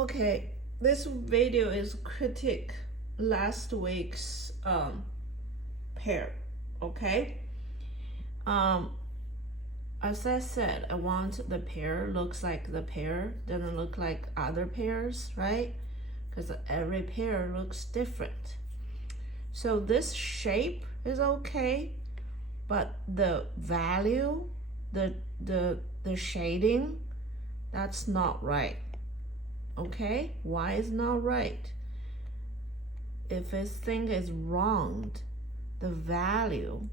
Okay, this video is critic last week's pair. Okay, um, as I said, I want the pair looks like the pair, doesn't look like other pairs, right? Because every pair looks different. So this shape is okay, but the value, the shading, that's not right. Okay, why is not right? If this thing is wronged, the value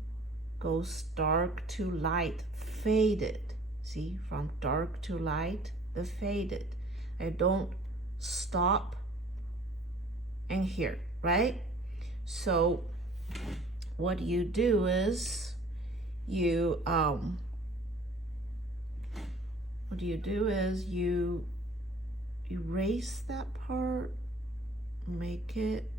goes dark to light, faded. See, from dark to light, the faded. I don't stop and here, right? So what you do is you erase that part, make it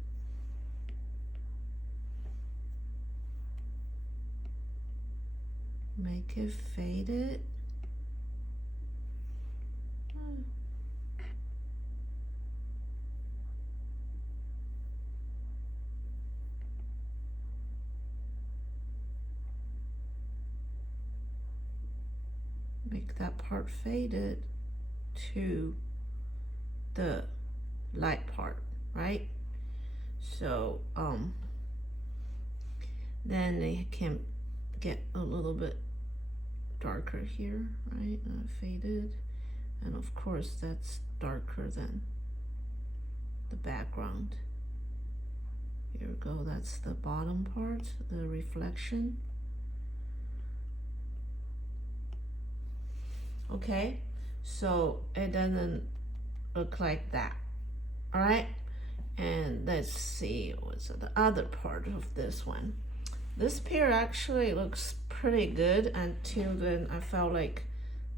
faded. Make that part faded to the light part, right? So then they can get a little bit darker here, right? Faded, and of course that's darker than the background. Here we go, that's the bottom part, the reflection. Okay, so it doesn't look like that. All right, and let's see what's the other part of this one. This pair actually looks pretty good until then I felt like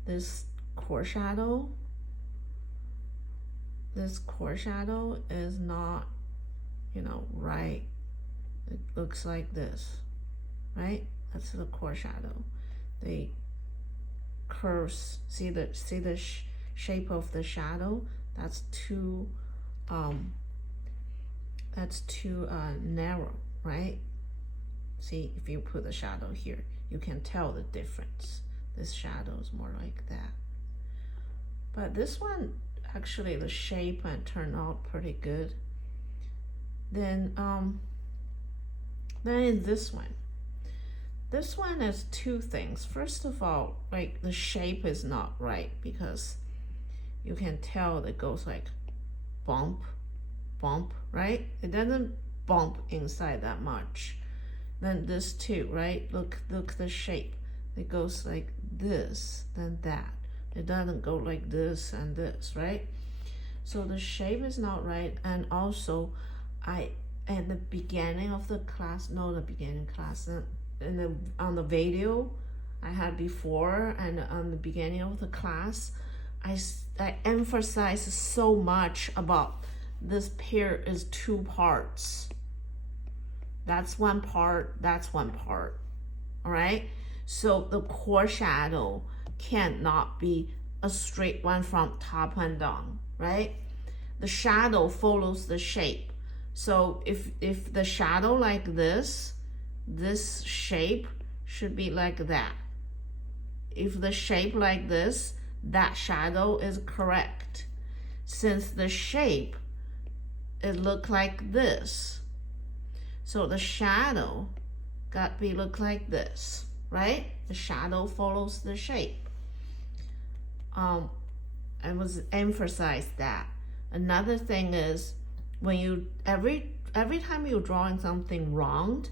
this core shadow is not, right. It looks like this, right? That's the core shadow. They curves, see the shape of the shadow. That's too narrow, right? See, if you put the shadow here, you can tell the difference. This shadow is more like that. But this one, actually, the shape turned out pretty good. Then is this one. This one has two things. First of all, like the shape is not right because you can tell it goes like bump, right? It doesn't bump inside that much. Then this too, right? Look the shape. It goes like this, then that. It doesn't go like this and this, right? So the shape is not right. And also, at the beginning of the class, on the video I had before and on the beginning of the class, I emphasized so much about this pair is two parts. That's one part, that's one part, all right? So the core shadow cannot be a straight one from top and down, right? The shadow follows the shape. So if the shadow like this shape should be like that. If the shape like this, that shadow is correct. Since the shape, it look like this. So the shadow got to look like this, right? The shadow follows the shape. I was emphasized that. Another thing is when you every time you're drawing something wrong,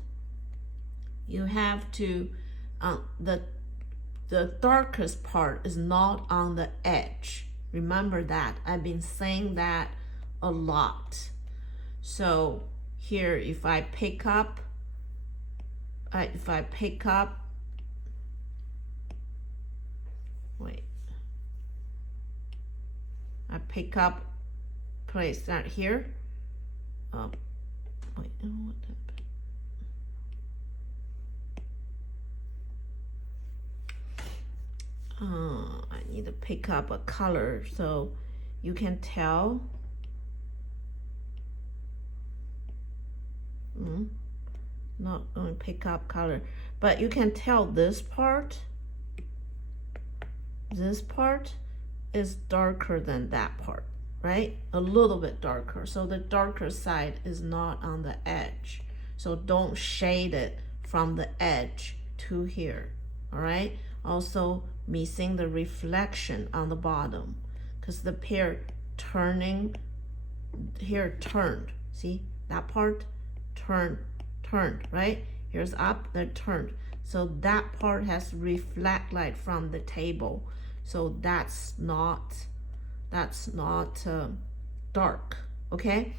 you have to the darkest part is not on the edge. Remember that. I've been saying that a lot. So here, if I pick up, wait, I pick up, place that here. Wait, what happened? I need to pick up a color, so you can tell. Not going to pick up color, but you can tell this part is darker than that part, right? A little bit darker. So the darker side is not on the edge. So don't shade it from the edge to here, all right? Also missing the reflection on the bottom because the pear turning here turned. See that part turned, right? Here's up, then turned. So that part has reflect light from the table. So that's not dark, okay?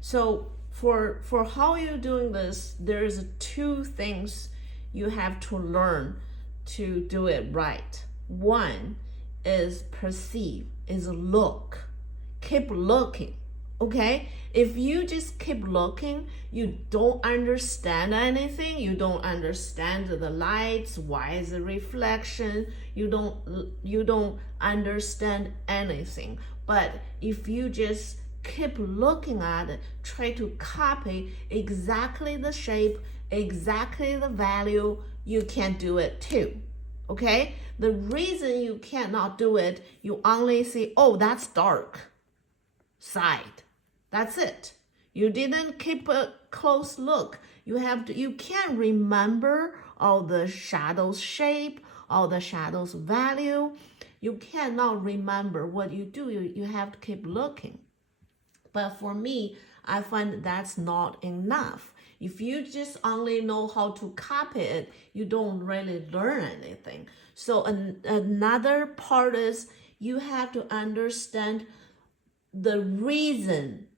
So for how you're doing this, there's two things you have to learn to do it right. One is perceive, is look. Keep looking, okay? If you just keep looking, you don't understand anything. You don't understand the lights, why is the reflection, you don't understand anything. But if you just keep looking at it, try to copy exactly the shape, exactly the value, you can do it too, okay? The reason you cannot do it, you only see, oh, that's dark side. That's it. You didn't keep a close look. You can't remember all the shadows shape, all the shadows value. You cannot remember what you do. You have to keep looking. But for me, I find that's not enough. If you just only know how to copy it, you don't really learn anything. So another part is you have to understand the reason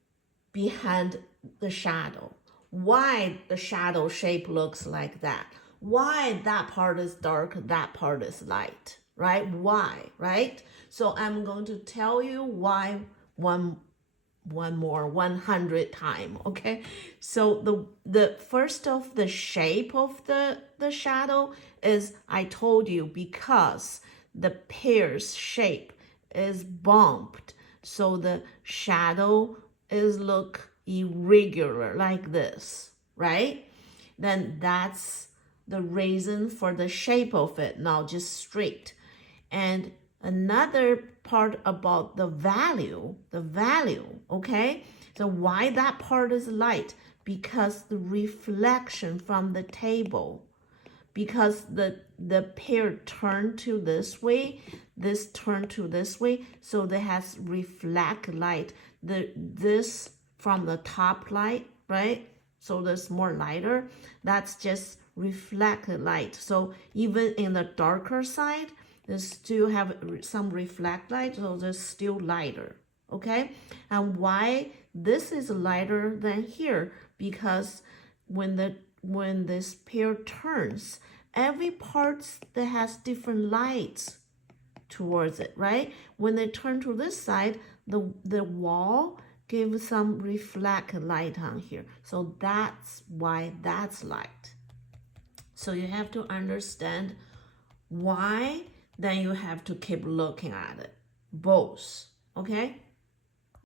behind the shadow. Why the shadow shape looks like that. Why that part is dark, that part is light, right? Why, right? So I'm going to tell you why one more 100 times, okay? So the first of the shape of the shadow is, I told you, because the pear's shape is bumped, so the shadow is look irregular like this, right? Then that's the reason for the shape of it, not just straight. And another part about the value, okay? So why that part is light? Because the reflection from the table, because the pear turned to this way, this turned to this way, so they has reflect light. This from the top light, right? So that's more lighter. That's just reflected light. So even in the darker side, they still have some reflect light, so they're still lighter, okay? And why this is lighter than here? Because when this pear turns, every part that has different lights towards it, right? When they turn to this side, the wall gives some reflect light on here. So that's why that's light. So you have to understand why, then you have to keep looking at it, both, okay?